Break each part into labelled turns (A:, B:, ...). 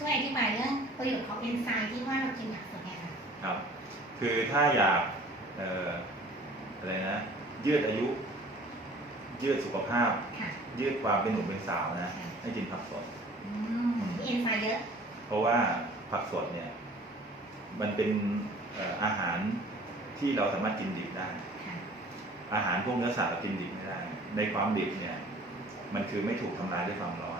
A: ช่วยอธิบายเรื่องประโยชน์ของเอนไซม์ที่ว่าเรากินผักสดเนี่ยค่ะ
B: ครับ คือถ้าอยากเอ่ออะไรนะ ยืดอายุ ยืดสุขภาพ
A: ค่ะ
B: ยืดความเป็นหนุ่มเป็นสาวนะ
A: ค่ะ
B: ให้กินผักสด
A: อืมมีเอนไซม์เยอะ
B: เพราะว่าผักสดเนี่ย มันเป็นเอ่ออาหารที่เราสามารถกินดิบได้
A: ค่ะ
B: อาหารพวกเนื้อสัตว์เรากินดิบไม่ได้ ในความดิบเนี่ย มันคือไม่ถูกทำลายด้วยความร้อน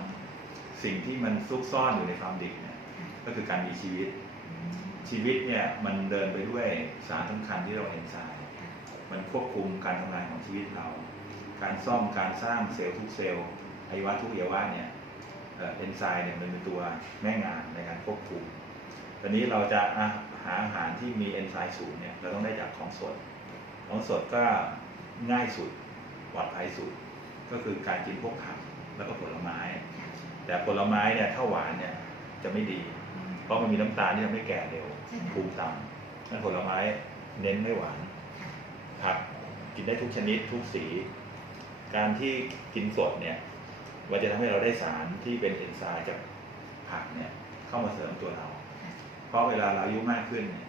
B: สิ่งที่มันซุกซ่อนอยู่ในความดิบเนี่ยก็คือการมีชีวิต ชีวิตเนี่ยมันเดินไปด้วยสารสำคัญที่เราเอนไซม์มันควบคุมการทำงานของชีวิตเรา การซ่อมการสร้างเซลล์ทุกเซลล์อวัยวะทุกอวัยวะเนี่ยเอนไซม์เนี่ยมันเป็นตัวแม่งานในการควบคุมตอนนี้เราจะหาอาหารที่มีเอนไซม์สูงเนี่ยเราต้องได้จากของสด ของสดก็ง่ายสุดปลอดภัยสุด ก็คือการกินพวกผักแล้วก็ผลไม้ แต่ผลไม้เนี่ยถ้าหวานเนี่ยจะไม่ดี
A: อืม
B: เพราะมันมีน้ำตาลที่ทำให้แก่เร็ว
A: ใช่ค่ะ
B: ภูมิต่ำนั้นผลไม้เน้นไม่หวาน
A: ค่ะ
B: ผักกินได้ทุกชนิดทุกสี การที่กินสดเนี่ยมันจะทำให้เราได้สารที่เป็นเอนไซม์จากผักเนี่ยเข้ามาเสริมตัวเรา
A: ค่ะ
B: เพราะเวลาเราอายุมากขึ้นเนี่ย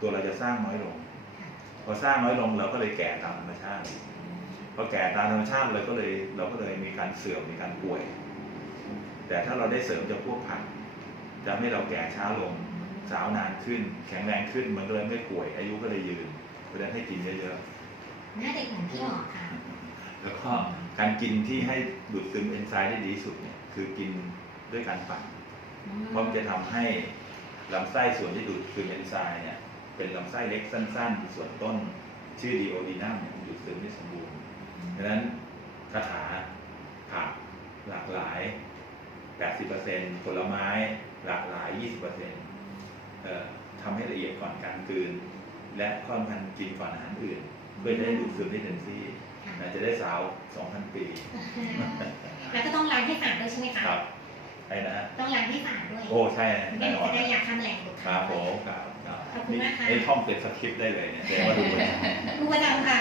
B: ตัวเราจะสร้างน้อยลง
A: ค่ะ
B: พอสร้างน้อยลงเราก็เลยแก่ตามธรรมชาติ
A: อืม
B: พอแก่ตามธรรมชาติเราก็เลยเราก็เลยมีการเสื่อมมีการป่วย แต่ถ้าเราได้เสริมจากพวกผักจะทำให้เราแก่ช้าลงสาวนานขึ้น แข็งแรงขึ้นมันก็เลยไม่ป่วย อายุก็เลยยืนเพราะฉะนั้นให้กินเยอะ
A: หน้าเด็กเหมือนพี่หมอค่ะ
B: ๆแล้วก็การกินที่ให้ดูดซึมเอนไซม์ได้ดีที่สุดเนี่ยคือกินด้วยการปั่น
A: อืม
B: เพราะมันจะทำให้ลำไส้ส่วนที่ดูดซึมเอนไซม์เนี่ยเป็นลำไส้เล็กสั้นๆส่วนต้นชื่อดีโอดีนัมเนี่ยมันดูดซึมได้สมบูรณ์ดังนั้นคาถาผักหลากหลาย 80%ผลไม้หลากหลาย 20%เอ่อทำให้ละเอียดก่อนการกลืน และข้อสำคัญกินก่อนอาหารอื่น เพื่อจะได้ดูดซึมได้เต็มที่
A: ค่ะ
B: นะจะได้สาว 2,000 ปี
A: แล้วก็ต้องล้างให้สะอาดด้วยใช่ไหมคะ
B: ครับไอ้นะ
A: ต้องล้างให้สะอาดด้วย
B: โอ้ ใช่
A: ไม่
B: แน่นอน
A: จะได้ยาฆ่าแมลงหลุด
B: ครับผมครับครับ
A: ขอบคุณมากค่ะ
B: นี่ท่องเก็บสคริปต์ได้เลยเนี่ยแสดงว่าดูประจำ
A: รู้ประจำค่ะ